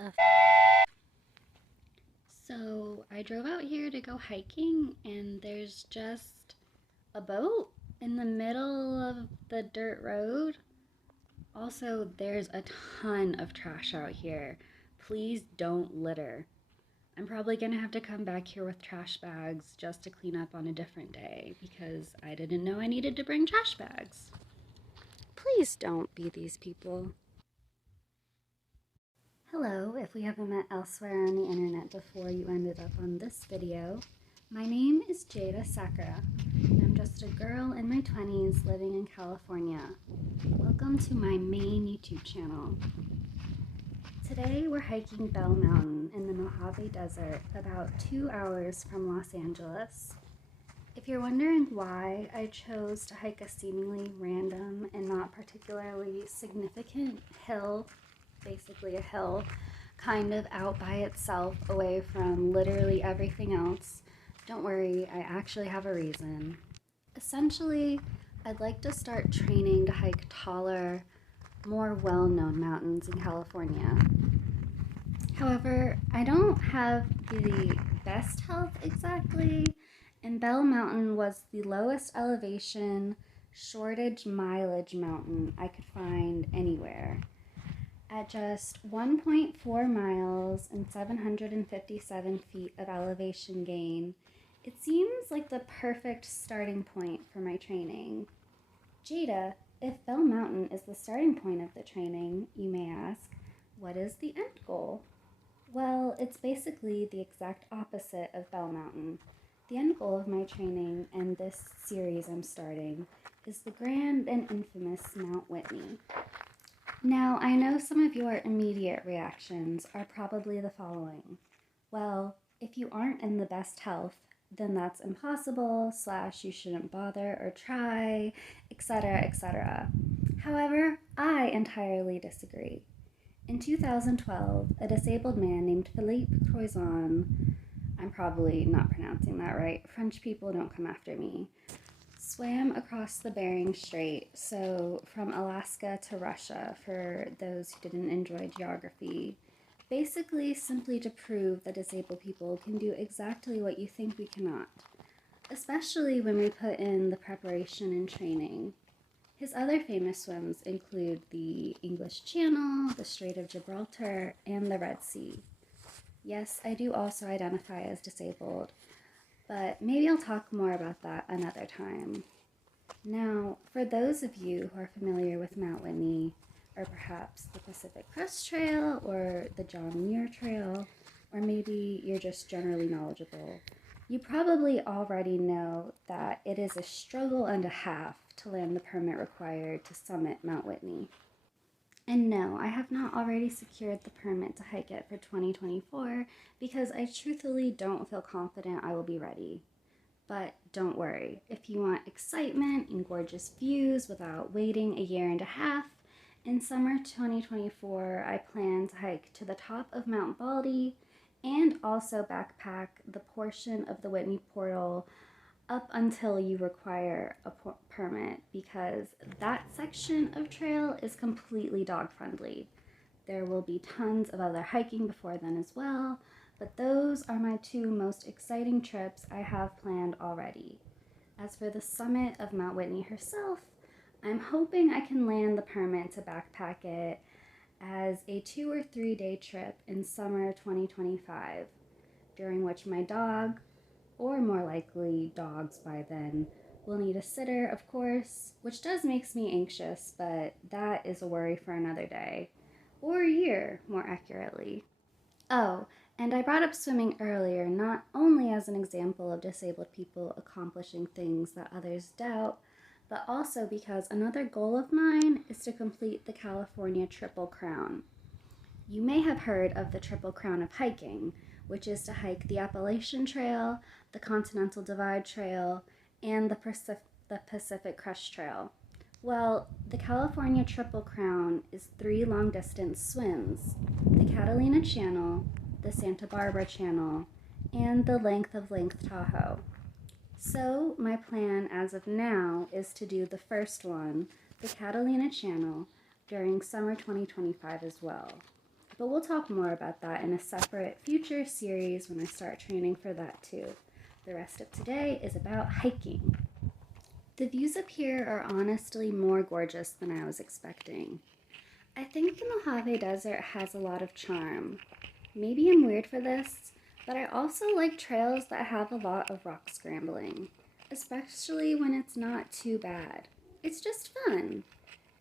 the f. So I drove out here to go hiking, and there's just a boat in the middle of the dirt road. Also, there's a ton of trash out here. Please don't litter. I'm probably gonna have to come back here with trash bags just to clean up on a different day because I didn't know I needed to bring trash bags. Please don't be these people. Hello, if we haven't met elsewhere on the internet before you ended up on this video. My name is Jada Sakura, and I'm just a girl in my 20s living in California. Welcome to my main YouTube channel. Today we're hiking Bell Mountain in the Mojave Desert, about 2 hours from Los Angeles. If you're wondering why I chose to hike a seemingly random and not particularly significant hill, basically a hill, kind of out by itself away from literally everything else, don't worry, I actually have a reason. Essentially, I'd like to start training to hike taller, more well-known mountains in California. However, I don't have the best health exactly, and Bell Mountain was the lowest elevation, shortage mileage mountain I could find anywhere. At just 1.4 miles and 757 feet of elevation gain, it seems like the perfect starting point for my training. Jada, if Bell Mountain is the starting point of the training, you may ask, what is the end goal? Well, it's basically the exact opposite of Bell Mountain. The end goal of my training and this series I'm starting is the grand and infamous Mount Whitney. Now, I know some of your immediate reactions are probably the following. Well, if you aren't in the best health, then that's impossible, / you shouldn't bother or try, etc., etc. However, I entirely disagree. In 2012, a disabled man named Philippe Croizon, I'm probably not pronouncing that right, French people don't come after me, swam across the Bering Strait, so from Alaska to Russia, for those who didn't enjoy geography, basically simply to prove that disabled people can do exactly what you think we cannot, especially when we put in the preparation and training. His other famous swims include the English Channel, the Strait of Gibraltar, and the Red Sea. Yes, I do also identify as disabled, but maybe I'll talk more about that another time. Now, for those of you who are familiar with Mount Whitney, or perhaps the Pacific Crest Trail, or the John Muir Trail, or maybe you're just generally knowledgeable, you probably already know that it is a struggle and a half to land the permit required to summit Mount Whitney. And no, I have not already secured the permit to hike it for 2024 because I truthfully don't feel confident I will be ready. But don't worry, if you want excitement and gorgeous views without waiting a year and a half, in summer 2024 I plan to hike to the top of Mount Baldy and also backpack the portion of the Whitney Portal up until you require a permit because that section of trail is completely dog friendly. There will be tons of other hiking before then as well, but those are my two most exciting trips I have planned already. As for the summit of Mount Whitney herself, I'm hoping I can land the permit to backpack it as a 2 or 3 day trip in summer 2025, during which my dog, or more likely dogs by then, will need a sitter, of course, which does make me anxious, but that is a worry for another day. Or a year, more accurately. Oh, and I brought up swimming earlier not only as an example of disabled people accomplishing things that others doubt, but also because another goal of mine is to complete the California Triple Crown. You may have heard of the Triple Crown of hiking, which is to hike the Appalachian Trail, the Continental Divide Trail, and the Pacific Crest Trail. Well, the California Triple Crown is 3 long-distance swims, the Catalina Channel, the Santa Barbara Channel, and the Length of Lake Tahoe. So my plan as of now is to do the first one, the Catalina Channel, during summer 2025 as well. but we'll talk more about that in a separate future series when I start training for that too. The rest of today is about hiking. The views up here are honestly more gorgeous than I was expecting. I think the Mojave Desert has a lot of charm. Maybe I'm weird for this, but I also like trails that have a lot of rock scrambling, especially when it's not too bad. It's just fun.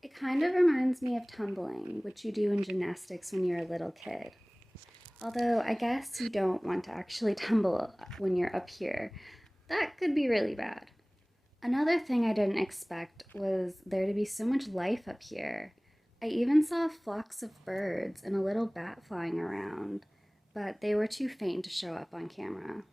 It kind of reminds me of tumbling, which you do in gymnastics when you're a little kid. Although I guess you don't want to actually tumble when you're up here. That could be really bad. Another thing I didn't expect was there to be so much life up here. I even saw flocks of birds and a little bat flying around, but they were too faint to show up on camera.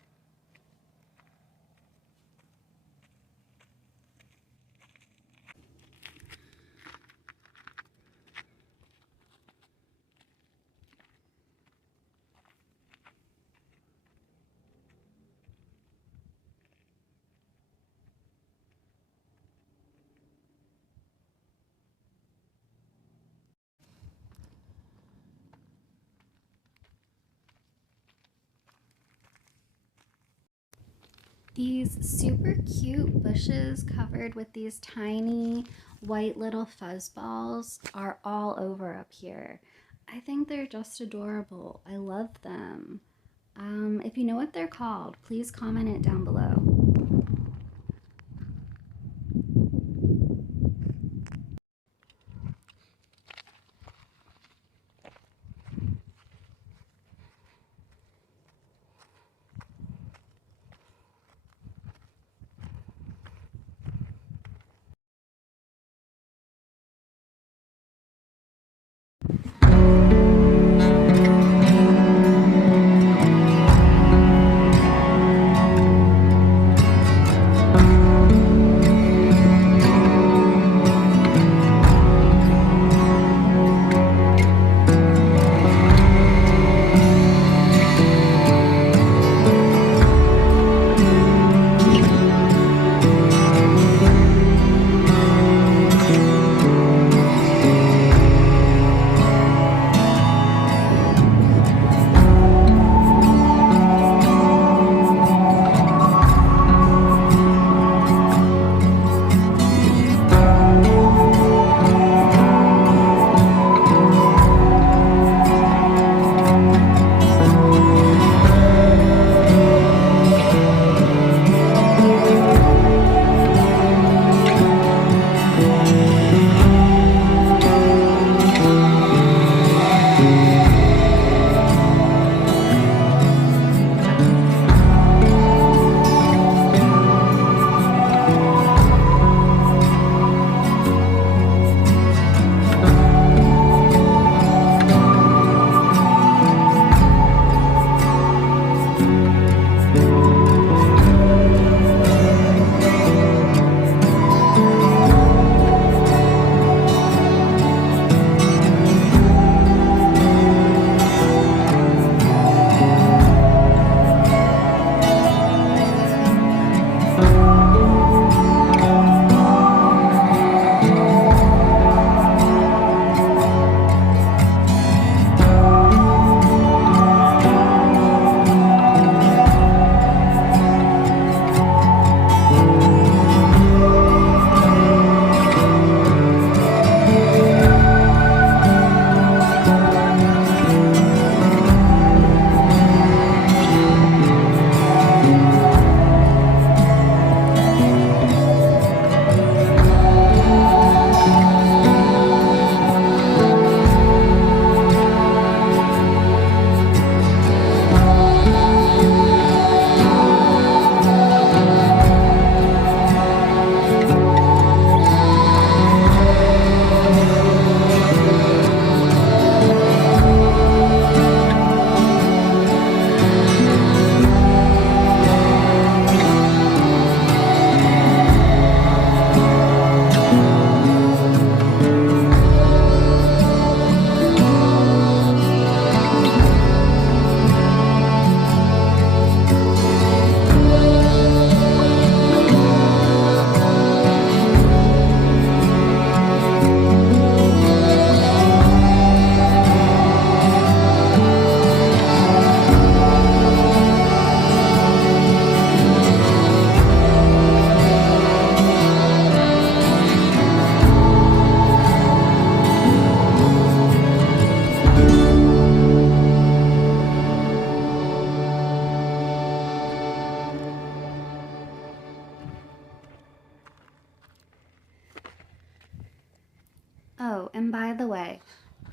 These super cute bushes covered with these tiny white little fuzzballs are all over up here. I think they're just adorable. I love them. If you know what they're called, please comment it down below.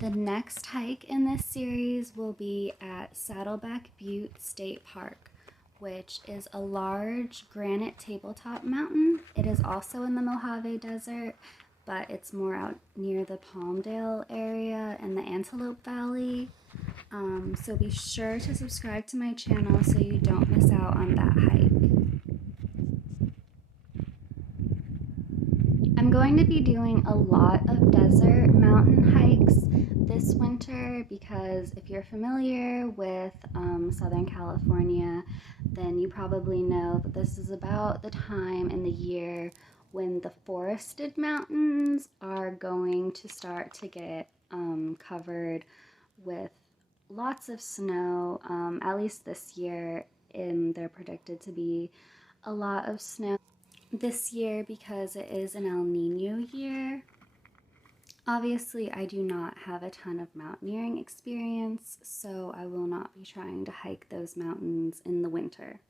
The next hike in this series will be at Saddleback Butte State Park, which is a large granite tabletop mountain. It is also in the Mojave Desert, but it's more out near the Palmdale area and the Antelope Valley. So be sure to subscribe to my channel so you don't miss out on that hike. I'm going to be doing a lot of desert mountain hikes this winter because if you're familiar with Southern California, then you probably know that this is about the time in the year when the forested mountains are going to start to get covered with lots of snow. At least this year, they're predicted to be a lot of snow. This year, because it is an El Nino year, obviously I do not have a ton of mountaineering experience, so I will not be trying to hike those mountains in the winter.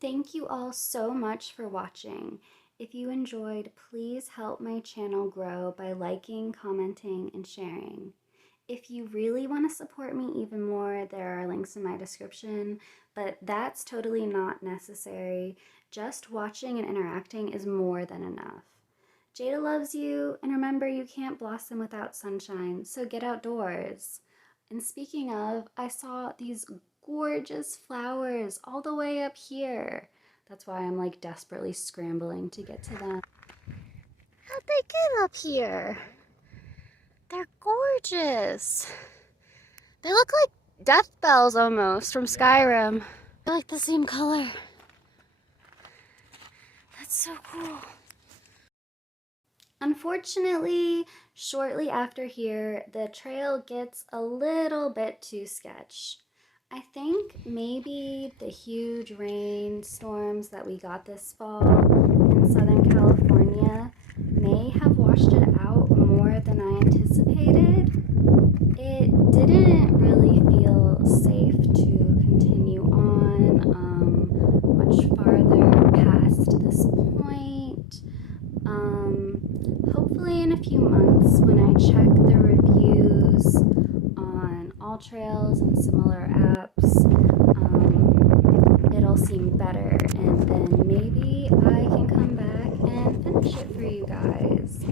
Thank you all so much for watching. If you enjoyed, please help my channel grow by liking, commenting, and sharing. If you really want to support me even more, there are links in my description, but that's totally not necessary. Just watching and interacting is more than enough. Jada loves you, and remember, you can't blossom without sunshine, so get outdoors. And speaking of, I saw these gorgeous flowers all the way up here. That's why I'm like desperately scrambling to get to them. How'd they get up here? They're gorgeous. They look like death bells almost from Skyrim. They're like the same color. That's so cool. Unfortunately, shortly after here, the trail gets a little bit too sketch. I think maybe the huge rainstorms that we got this fall in Southern California may have washed it out more than I anticipated. It didn't really feel safe to continue on much farther past this point. Hopefully in a few months, when I check the reviews on All Trails and similar apps, it'll seem better, and then maybe I can come back and finish it for you guys.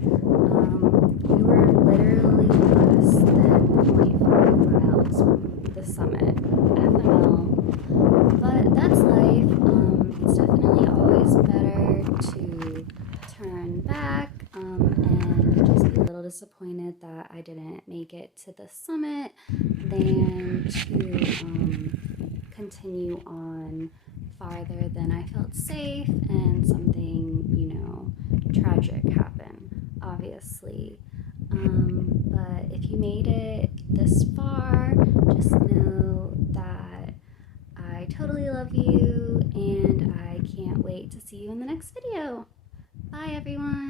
We were literally less than 0.5 miles from the summit, FML, but that's life. It's definitely always better to turn back and just be a little disappointed that I didn't make it to the summit than to continue on farther than I felt safe and something, tragic happen, obviously. But if you made it this far, just know that I totally love you and I can't wait to see you in the next video. Bye, everyone.